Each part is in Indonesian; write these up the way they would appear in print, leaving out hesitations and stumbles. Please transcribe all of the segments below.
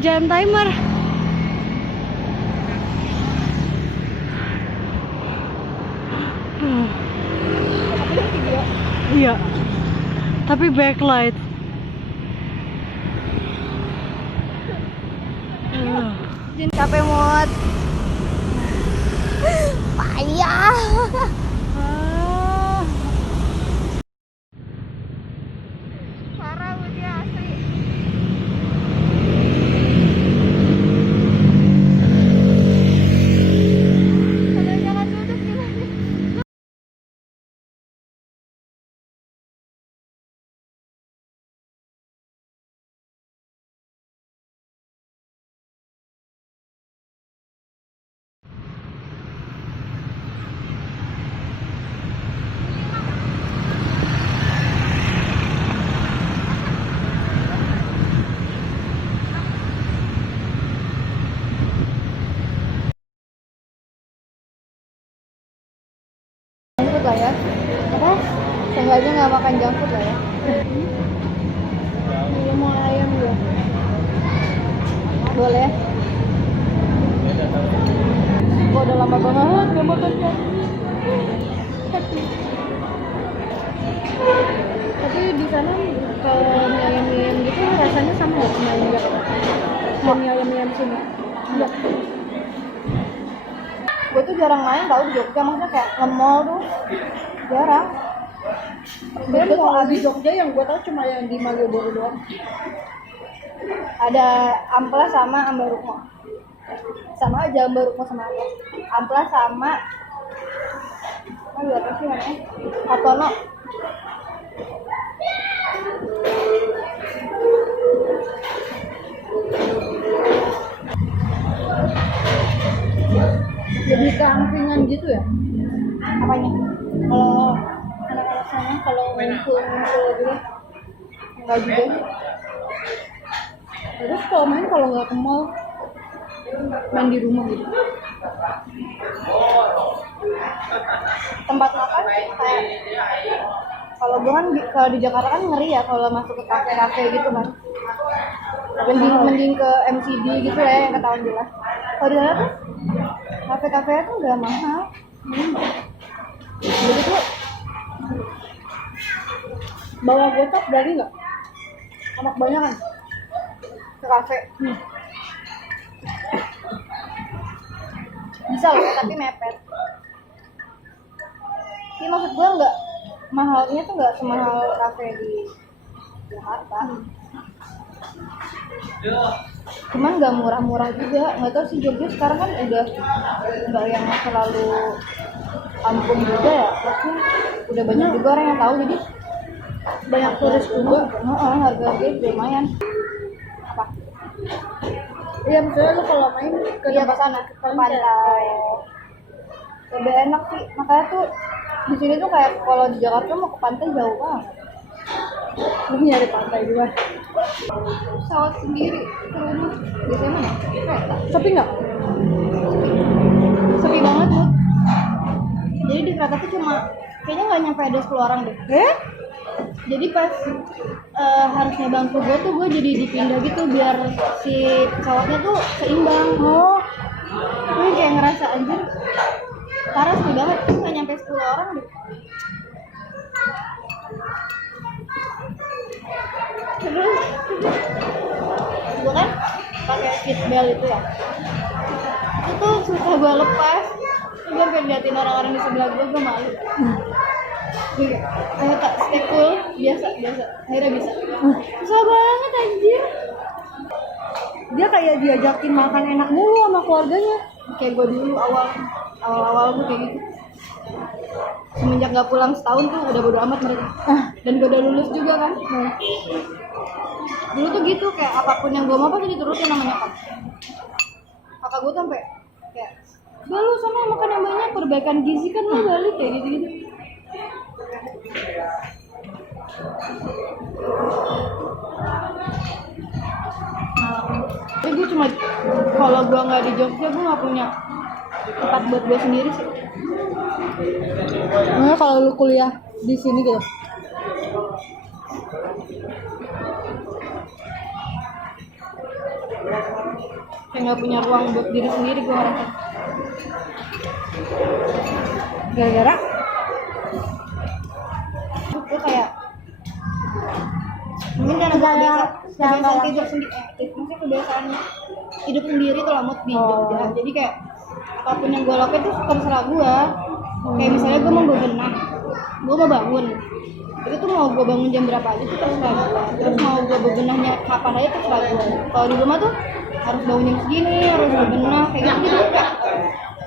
jam timer. Iya, tapi backlight. Jin capek mood. Payah. Parah udah asli. Aduh, jangan duduk gila. Jangkut lah ya. Apa? Seenggaknya nggak makan jangkut lah ya. Ini mau ayam ya. Boleh. Kok udah lama banget nggak makan jangkut. Tapi di sana kalau mie ayam gitu rasanya sama nggak sama ayam Jakarta? Mie ayam sini. Iya. Gue tuh jarang main tau di Jogja, maksudnya kayak nge-mall tuh jarang. Dan kalau di Jogja yang gue tau cuma yang di Malioboro doang. Ada Amplas sama Ambarukmo. Sama aja Ambarukmo sama Amplas sama apa sih namanya? Hartono. Jadi keampingan gitu ya? Apanya? Kalau anak-anak sana kalau ngumpul gitu enggak juga. Terus kalau main kalau nggak ke mall, main di rumah gitu. Tempat makan kayak kalau gue kan kalau di Jakarta kan ngeri ya kalau masuk ke kafe-kafe gitu kan. Mending ke MCD gitu lah ya, yang ketahuan jelas. Kalau di sana tuh kafe-kafe tuh nggak mahal. Jadi tuh Bawa gocap berani nggak? Anak banyak kan? ke kafe bisa loh, tapi mepet. Ini maksud gue nggak mahalnya tuh nggak semahal kafe di Jakarta. Cuman nggak murah-murah juga. Nggak tahu sih Jogja sekarang kan udah nggak yang selalu ampun juga ya. Maksudnya udah banyak juga orang yang tahu, jadi Banyak turis juga. harga-harga lumayan. Apa? Iya, misalnya lu kalau main ke Iya ke sana, ke pantai. Lebih enak sih. Makanya tuh di sini tuh kayak kalau di Jakarta mau ke pantai jauh banget. lu nyari pantai di luar. Pesawat sendiri ke rumah biasanya mana? Kereta. Sepi nggak? Sepi banget tuh. Jadi di kereta tuh cuma kayaknya nggak nyampe ada 10 orang deh. Jadi pas harusnya bangku gue jadi dipindah gitu biar si pesawatnya tuh seimbang. Gue kayak ngerasa anjir parah sih banget, nggak nyampe 10 orang deh. Terus gue kan pakai seat belt itu ya, itu tuh susah gue lepas. Gue pengen liatin orang-orang di sebelah gue malu. Ayo tak stay cool, biasa akhirnya bisa. Susah banget anjir. Dia kayak diajakin makan enak mulu sama keluarganya. Kayak gue dulu awal gue kayak gitu. Semenjak gak pulang setahun tuh udah bodo amat mereka. Dan gue udah lulus juga kan. Dulu tuh gitu, kayak apapun yang gue mau pasti diturutin sama nyokap. Kakak gue tuh sampai kayak, "Udah lu sana makan yang banyak, perbaikan gizi kan lu balik," kayak gitu-gitu. Tapi gue cuma kalau gue nggak di Jogja gue nggak punya tempat buat gue sendiri sih. Nah, kalau lu kuliah di sini gitu. kayak nggak punya ruang buat diri sendiri gue ngerasa. Gara-gara Gue kayak mungkin karena gue kebiasaan tidur sendiri, mungkin kebiasaan hidup sendiri tuh lamut di Jogja. Jadi kayak apapun yang gue lakuin tuh terserah gue. Kayak misalnya gue mau bebenah, gue mau bangun, itu tuh mau gue bangun jam berapa aja tuh terserah gue. Terus mau gue bebenahnya kapan aja terserah gue. Kalau di rumah tuh harus bangun jam segini, harus bebenah kayak gitu. Jadi kayak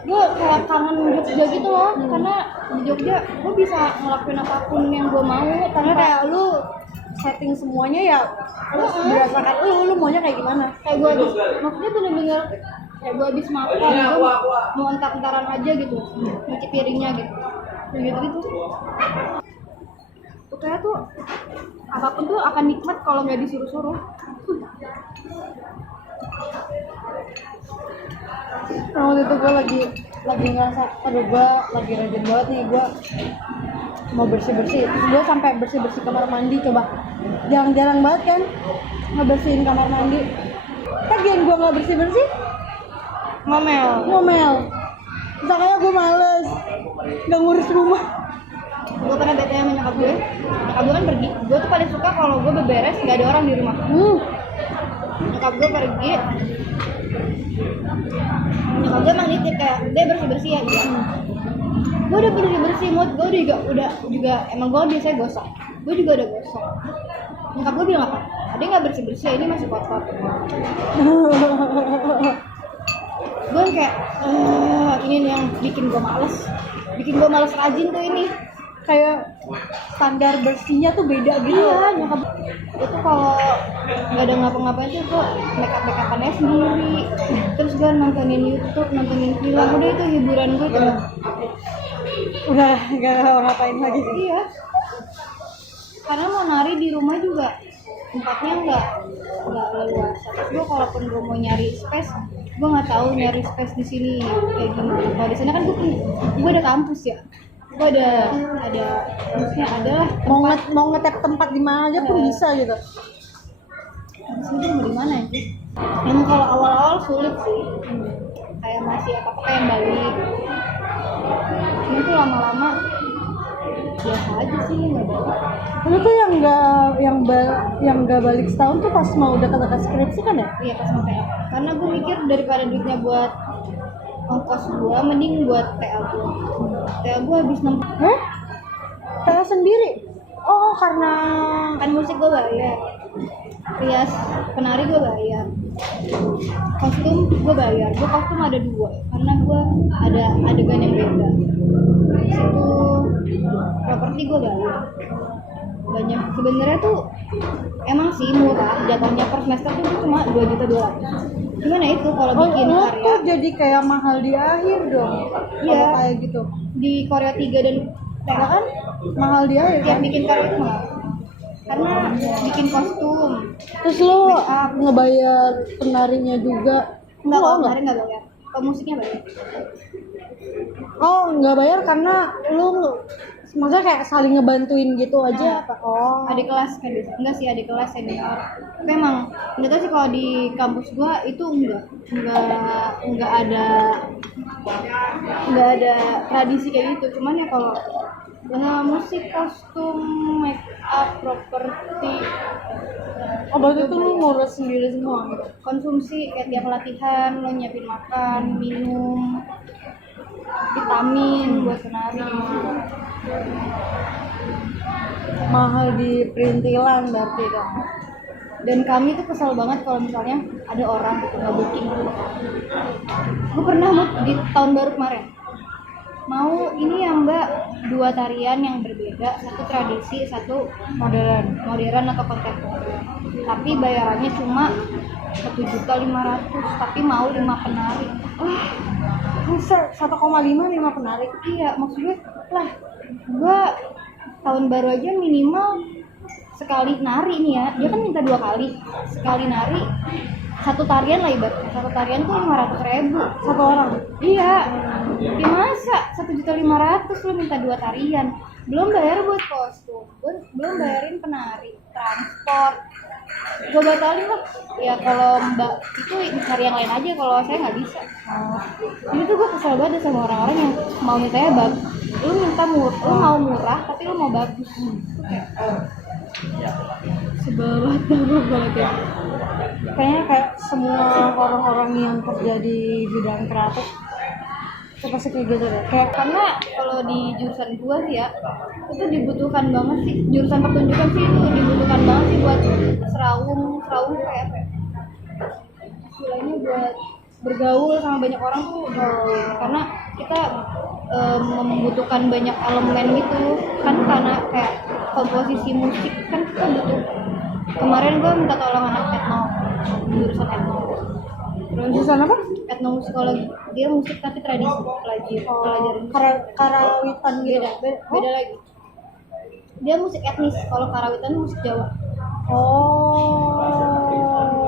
gue kayak kangen Jogja gitu loh. Karena di Jogja gue bisa ngelakuin apapun yang gue mau. karena kayak lu setting semuanya ya berdasarkan lu maunya kayak gimana. Kayak gue habis, maksudnya bener-bener kayak gue habis makan, gue mau entar-entaran aja gitu, nyuci piringnya gitu, kayak gitu. Pokoknya tuh apapun tuh akan nikmat kalau nggak disuruh-suruh. Nah, waktu itu gue lagi ngerasa, aduh gue lagi rajin banget nih, gue mau bersih-bersih. Gue sampai bersih-bersih kamar mandi, coba. Jarang-jarang banget kan ngebersihin kamar mandi. Lagian gue nggak bersih-bersih, ngomel. Makanya gue males, nggak ngurus rumah. Gue pernah bete sama nyokap gue kan pergi. Gue tuh paling suka kalau gue beberes nggak ada orang di rumah. Nyokap gue pergi, nyokap gue emang nitip kayak dia bersih-bersih ya gitu. Gue udah bersih mood gue udah juga emang gue biasanya gosok. Gue juga udah gosok. Nyokap gue bilang apa? Ada nggak bersih-bersih ya, ini masih kotor. Gue kayak ini nih yang bikin gue males rajin tuh ini. Kayak standar bersihnya tuh beda gitu. Iya, nyokap itu kalau nggak ada ngapa-ngapain tuh gue make-up-annya sendiri. Terus gue nontonin YouTube, nontonin film, udah itu hiburan gue tuh. Udah nggak ngapain lagi sih. Iya. Karena mau nari di rumah juga tempatnya nggak leluasa. Terus gue kalaupun gue mau nyari space, gue nggak tahu nyari space di sini kayak gimana. Kalau di sana kan gue ada kampus ya. Gue ada maksudnya adalah mau ngetep tempat di mana aja pun bisa gitu. Habis itu mau di mana ya? Emang kalau awal-awal sulit sih. Kayak masih apa-apa yang balik. Cuma tuh lama-lama biasa aja sih, nggak balik. Lu tuh yang nggak balik setahun tuh pas mau dekat-dekat skripsi kan ya? Iya pas mau TA. Karena gue mikir daripada duitnya buat ongkos gue, mending buat TA gue. TA gue habis 6. TA sendiri? Oh karena Kan musik gue bayar, rias penari gue bayar, kostum gue bayar. Gue kostum ada 2 karena gue ada adegan yang beda. Situ properti gue bayar banyak. Sebenarnya tuh emang sih murah, jatuhnya per semester tuh cuma 2.200.000. Gimana itu kalau bikin lu karya tuh jadi kayak mahal di akhir dong. Iya. Kalau kayak gitu di Korea 3 dan ya kan mahal di akhir yang kan? bikin karya itu mahal karena bikin kostum. Terus lu ngebayar penarinya juga? Enggak, Oh, kalau kemarin nggak bayar, kalau musiknya bayar. Oh nggak bayar karena lu maksudnya kayak saling ngebantuin gitu aja apa? Oh Adik kelas kan biasa. Enggak sih, adik kelas senior. Tapi emang nggak tahu sih kalau di kampus gua itu enggak ada tradisi kayak gitu. Cuman ya kalau musik, kostum, make up, properti, berarti tuh lu ngurus sendiri semua gitu? konsumsi kayak tiap latihan lo nyiapin makan, minum, vitamin buat penari. Mahal di perintilan berarti kan? Dan kami tuh kesal banget kalau misalnya ada orang nggak booking. Gue pernah di tahun baru kemarin mau ini ya mbak 2 tarian yang berbeda, satu tradisi, satu modern atau kontemporer, tapi bayarannya cuma 1.500.000 tapi mau 5 penari. 1,5 penari? Iya, maksud gue lah, gue tahun baru aja minimal sekali nari nih ya, dia kan minta 2 kali, sekali nari 1 tarian lah ibaratnya. 1 tarian tuh 500.000 satu orang? Iya, ya masa 1.500.000 lu minta 2 tarian, belum bayar buat kostum, belum bayarin penari, transport, gue batalin lah. Ya kalau mbak itu cari yang lain aja, kalau saya nggak bisa. Ini tuh gue kesel banget sama orang-orang yang mau mintanya bagus. Lu lu mau murah tapi lu mau bagus. Itu kayak sebel banget ya. Kayaknya kayak semua orang-orang yang kerja di bidang kreatif itu pasti kayak gitu deh. Kayak Karena kalau di jurusan gua sih ya, itu dibutuhkan banget sih, jurusan pertunjukan sih itu dibutuhkan banget sih buat serawung kayak apa ya, istilahnya buat bergaul sama banyak orang tuh. Karena kita membutuhkan banyak elemen gitu kan, karena kayak komposisi musik kan kita butuh. Kemarin gua minta tolong anak etno, jurusan etno, terus jurusan apa? etnomusikologi, dia musik tapi tradisi, pelajaran Karawitan gitu. beda lagi. Dia musik etnis, kalau karawitan musik Jawa.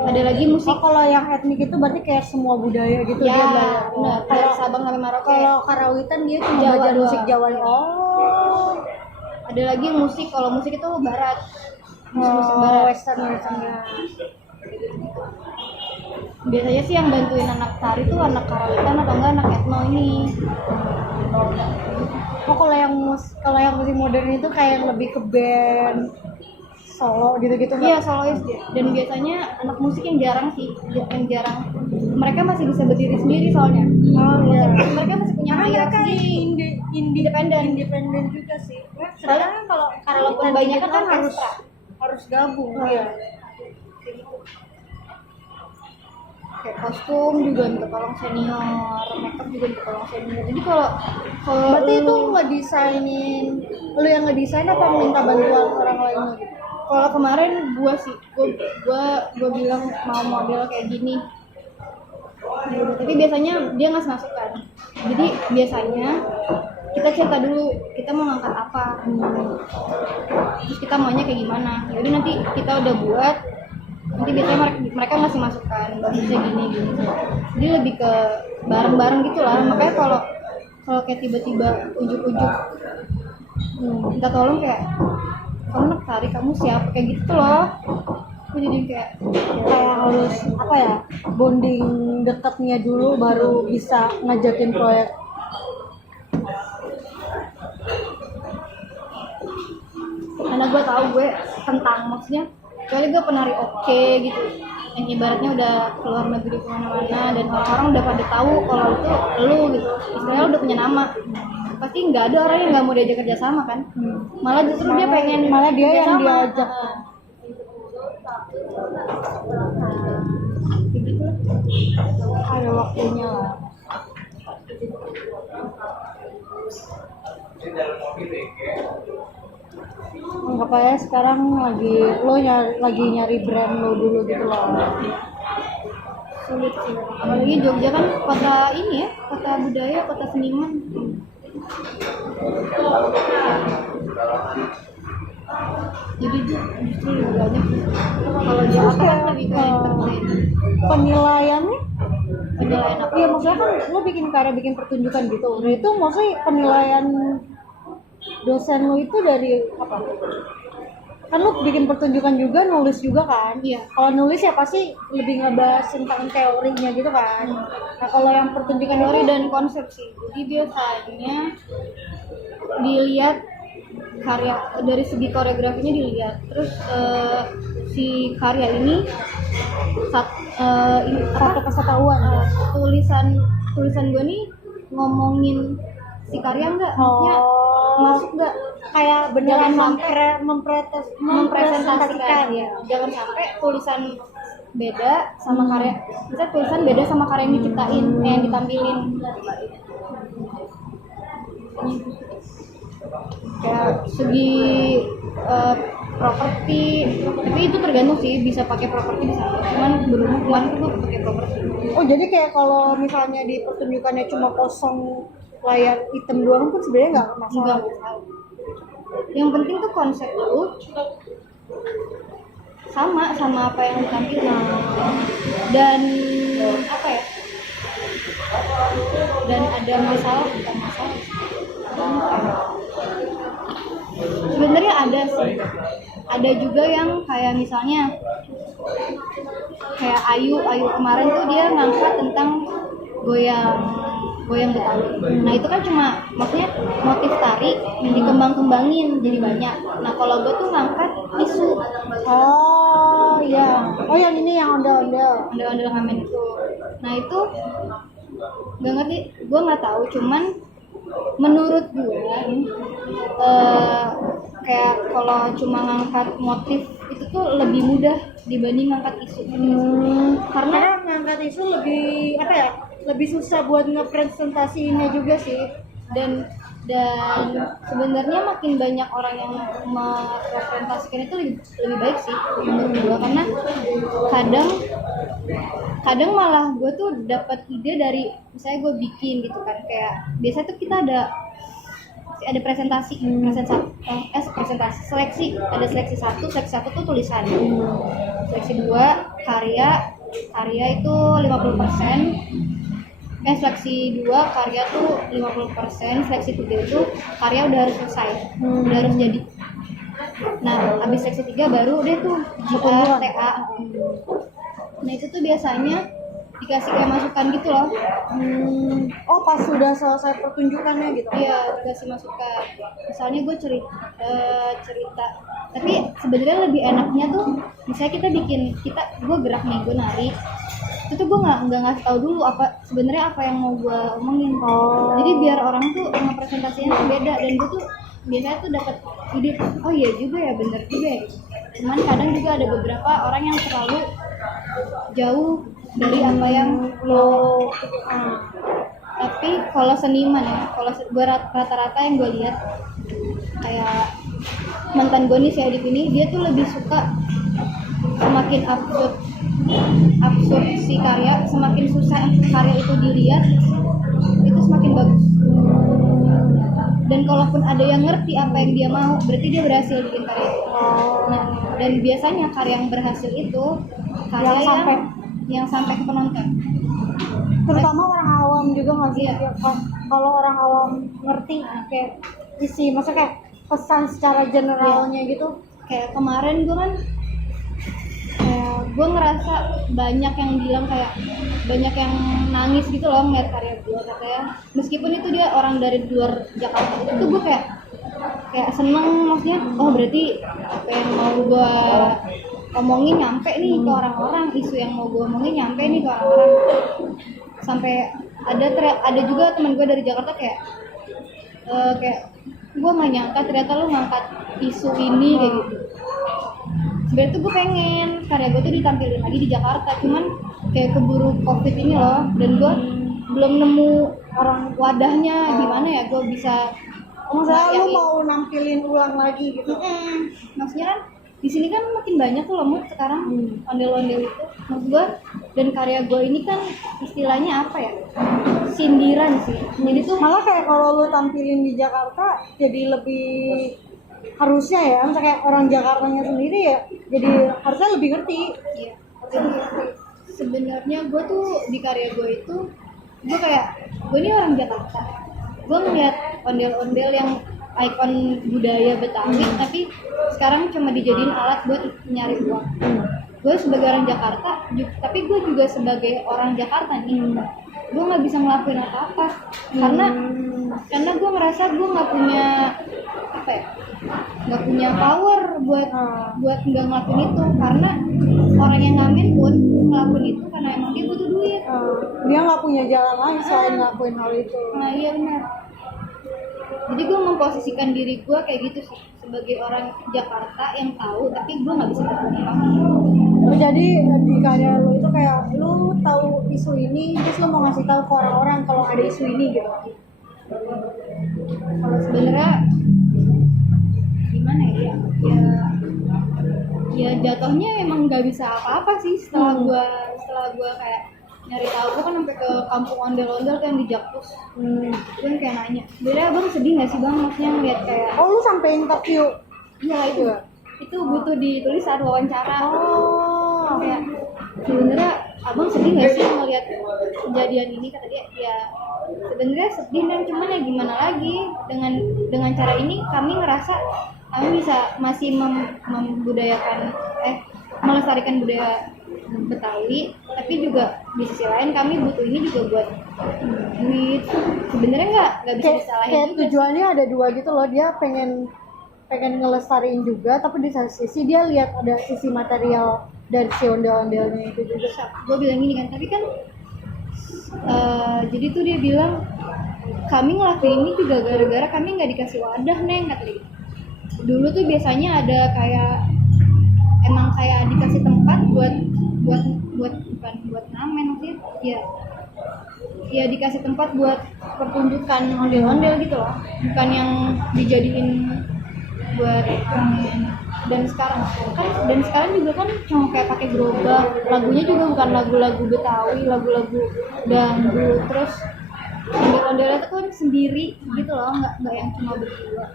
Ada lagi musik. Kalau yang etnik itu berarti kayak semua budaya gitu dia Ya, belajar. benar. Dari Sabang sampai Merauke. Kalau karawitan dia cuma Jawa belajar doang. musik Jawa. Ada lagi musik, kalau musik itu barat. Musik barat. Western ya. Biasanya sih yang bantuin anak tari tuh anak karawitan atau enggak anak etno ini. Kalau yang musik modern itu kayak yang lebih ke band solo gitu-gitu. Iya, solois dia. Dan biasanya anak musik yang jarang sih, yang jarang. Mereka masih bisa berdiri sendiri soalnya. Iya. Mereka masih punya hayat sendiri. Independen juga sih. Soalnya kalau kebanyakan kan harus gabung. Iya. Kayak kostum juga minta tolong senior, makeup juga minta tolong senior. Jadi kalau Berarti itu ngedesainin, lu yang ngedesain apa minta bantuan orang lain gitu? kalau kemarin gua bilang mau model kayak gini. Ya udah, tapi biasanya dia ngasih masukan. Jadi biasanya kita cerita dulu kita mau ngangkat apa, terus kita maunya kayak gimana. Ya udah, nanti kita udah buat, nanti biasanya mereka ngasih masukan bagusnya gini. Jadi lebih ke bareng-bareng gitu lah. Makanya kalau kayak tiba-tiba ujuk-ujuk minta tolong kayak, kamu anak tari, kamu siapa, kayak gitu loh. Aku jadi kayak harus apa ya, bonding dekatnya dulu baru bisa ngajakin proyek. Karena gue tahu gue tentang, maksudnya kali gue penari oke gitu, yang ibaratnya udah keluar negeri kemana-mana dan orang-orang udah pada tahu kalau itu lu gitu, istilahnya udah punya nama. Pasti nggak ada orang yang nggak mau diajak kerja sama kan. Malah justru dia pengen, malah dia yang kerjasama. diajak. Ada waktunya lah. Anggap aja sekarang lagi nyari brand lo dulu gitu loh. Sulit sih, apalagi Jogja kan kota ini ya, kota budaya, kota seniman. Jadi justru lebih banyak sih. Kalau Jakarta kan lebih kayak entertain. Penilaiannya? Penilaian apa? Iya, maksudnya kan lo bikin karya, bikin pertunjukan gitu. Nah itu maksudnya penilaian dosen lo itu dari apa? Kan lo bikin pertunjukan juga, nulis juga kan? Iya. Kalau nulis ya pasti lebih ngebahas tentang teorinya gitu kan. Nah kalau yang pertunjukan Teori itu dan konsep sih. Jadi biasanya dilihat karya dari segi koreografinya dilihat. Terus si karya ini satu kesatuan. Tulisan gue nih ngomongin si karya enggak? Maksudnya masuk enggak? Kayak beneran mempresentasikan ya. Jangan sampai tulisan beda sama karya. Misalnya tulisan beda sama karya yang diciptain, yang ditampilin. Kayak segi properti, tapi itu tergantung sih, bisa pakai properti bisa enggak. Cuman berhubung kemarin tuh gue pakai properti. Oh jadi kayak kalau misalnya di pertunjukannya cuma kosong layar hitam doang pun sebenarnya nggak masalah. Yang penting tuh konsep lu sama apa yang ditampilkan, dan apa ya, dan ada masalah bukan masalah. Sebenarnya ada sih, ada juga yang kayak misalnya kayak Ayu kemarin tuh dia ngangkat tentang goyang Betawi. Nah itu kan cuma maksudnya motif tari dikembangin jadi banyak. Nah kalau gue tuh ngangkat isu Oh iya. Oh yang ini yang ondel-ondel. ondel-ondel ngamen itu. Nah itu nggak ngerti, gue nggak tahu. Cuman menurut gue kayak kalau cuma ngangkat motif itu tuh lebih mudah dibanding ngangkat isu. Karena ngangkat isu lebih apa ya? Lebih susah buat ngepresentasiinnya juga sih. Dan sebenarnya makin banyak orang yang merepresentasikan itu lebih baik sih menurut gue, karena kadang malah gue tuh dapat ide dari misalnya gue bikin gitu kan, kayak biasa tuh kita ada presentasi seleksi, ada seleksi satu tuh tulisan, seleksi 2 karya itu 50%, seleksi 2 karya tuh 50%, seleksi 3 itu karya udah harus selesai, udah harus jadi. Nah habis seleksi 3 baru deh tuh TA. Nah itu tuh biasanya dikasih kayak masukan gitu loh. Oh pas sudah selesai pertunjukannya gitu? Iya, dikasih masukan. Misalnya gue cerita, tapi sebenarnya lebih enaknya tuh misalnya gue gerak nih, gue nari, itu tuh gue nggak ngasih tahu dulu sebenarnya apa yang mau gue omongin. Jadi biar orang tuh presentasinya tuh beda, dan gue tuh biasanya tuh dapat ide, oh iya juga ya, bener juga ya. Cuman kadang juga ada beberapa orang yang terlalu jauh dari apa yang lo tapi kalau seniman ya, kalau gue rata-rata yang gue lihat kayak mantan gue nih si Adip ini, dia tuh lebih suka semakin absurd si karya, semakin susah karya itu dilihat, itu semakin bagus. Dan kalaupun ada yang ngerti apa yang dia mau, berarti dia berhasil bikin karya itu. Nah, dan biasanya karya yang berhasil itu karya yang sampai ke penonton. Terutama orang awam juga nggak sih? Iya. Kalau orang awam ngerti kayak isi, maksudnya kayak pesan secara generalnya gitu. Kayak kemarin gue kan gue ngerasa banyak yang bilang kayak banyak yang nangis gitu loh ngeliat karya gue, katanya meskipun itu dia orang dari luar Jakarta, itu gue kayak seneng, maksudnya oh berarti apa yang mau gue omongin nyampe nih ke orang-orang, isu yang mau gue omongin nyampe nih ke orang-orang. Sampai ada juga teman gue dari Jakarta kayak gue nggak nyangka ternyata lu ngangkat isu ini kayak gitu. Sebenarnya tuh gue pengen karya gue tuh ditampilin lagi di Jakarta, cuman kayak keburu COVID ini loh, dan gue belum nemu orang wadahnya gimana ya gue bisa. Maksudnya lu mau nampilin ulang lagi gitu? Maksudnya kan di sini kan makin banyak tuh loh sekarang ondel-ondel itu, maksud gue. Dan karya gue ini kan istilahnya apa ya, sindiran sih. Jadi tuh malah kayak kalau lu tampilin di Jakarta jadi lebih harusnya ya, misalnya kayak orang Jakartanya sendiri ya, jadi harusnya lebih ngerti. Iya. Sebenarnya gue tuh di karya gue itu, gue ini orang Jakarta. Gue ngeliat ondel-ondel yang ikon budaya Betawi, tapi sekarang cuma dijadiin alat buat nyari uang. Gue sebagai orang Jakarta, tapi gue juga sebagai orang Jakarta nih, gue nggak bisa ngelakuin apa-apa karena gue ngerasa gue nggak punya nggak punya power buat nggak ngelakuin itu, karena orang yang ngamen pun ngelakuin itu karena emang dia butuh duit. Dia nggak punya jalan lain selain ngelakuin hal itu. Nah iya benar. Jadi gue memposisikan diri gue kayak gitu sih, sebagai orang Jakarta yang tahu tapi gue nggak bisa berbuat apa. Jadi di karya lu itu kayak lu tahu isu ini, terus lu mau ngasih tahu ke orang-orang kalau ada isu ini gitu. Kalau sebenarnya gimana ya, ya jatuhnya emang nggak bisa apa-apa sih setelah gue kayak nyari tahu. Gue kan sampai ke kampung ondel-ondel kan di Jakpus. Gue kayak nanya, sebenarnya abang sedih nggak sih bang, maksudnya ngeliat kayak lu sampai interview? Iya itu butuh ditulis saat wawancara. Kayak sebenarnya abang sedih nggak sih ngeliat kejadian ini, kata dia. Ya sebenarnya sedih, dan cuman ya gimana lagi, dengan cara ini kami ngerasa kami bisa masih membudayakan melestarikan budaya Betawi, tapi juga di sisi lain kami butuh ini juga buat duit. Sebenarnya nggak bisa disalahin kayak juga. tujuannya ada dua gitu loh, dia pengen ngelestariin juga, tapi di satu sisi dia lihat ada sisi material dari si ondel-ondelnya itu juga. Gue bilang gini kan, tapi kan jadi tuh dia bilang kami ngelakuin ini juga gara-gara kami nggak dikasih wadah neng, kata dia. Dulu tuh biasanya ada kayak emang kayak dikasih tempat buat bukan buat ngamen maksudnya ya dikasih tempat buat pertunjukan ondel-ondel gitu loh, bukan yang dijadiin buat dan sekarang juga kan cuma kayak pakai gerobak, lagunya juga bukan lagu-lagu Betawi, lagu-lagu dangdut, terus ondel-ondelnya tuh kan sendiri gitu loh, nggak yang cuma berdua.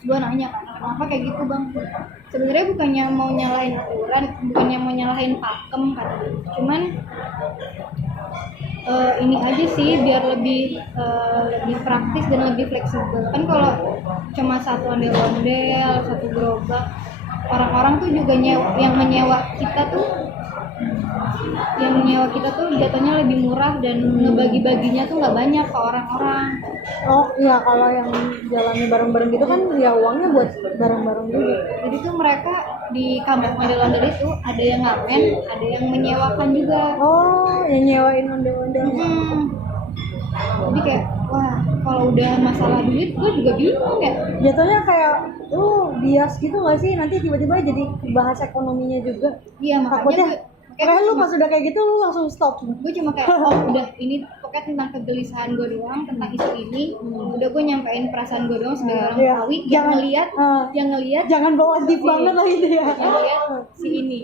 Gue nanya kan kenapa kayak gitu bang, sebenarnya bukannya mau nyalahin aturan, bukannya mau nyalahin pakem kan, cuman ini aja sih biar lebih praktis dan lebih fleksibel. Kan kalau cuma satu ondel-ondel, satu gerobak, orang-orang tuh juga yang menyewa kita tuh jatuhnya lebih murah dan ngebagi-baginya tuh nggak banyak ke orang-orang. Oh iya, kalau yang jalannya bareng-bareng gitu kan ya uangnya buat bareng-bareng juga. Jadi tuh mereka di kampung ondel-ondel itu ada yang ngamen, ada yang menyewakan juga. Oh, yang nyewain ondel-ondel. Jadi kayak wah, kalau udah masalah duit gue juga bingung ya. Jatuhnya kayak bias gitu nggak sih, nanti tiba-tiba jadi bahas ekonominya juga. Iya, Takutnya karena lu pas udah kayak gitu lu langsung stop. Gue cuma kayak udah ini pokoknya tentang kegelisahan gue doang tentang isu ini, udah gue nyampein perasaan gue doang sebagai orang Betawi yang ngelihat jangan bawa deep banget lah itu ya, yang ngelihat si ini.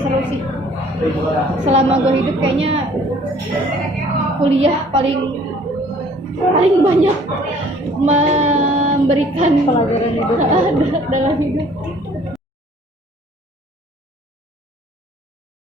Seru sih, selama gue hidup kayaknya kuliah paling banyak memberikan pelajaran hidup dalam hidup.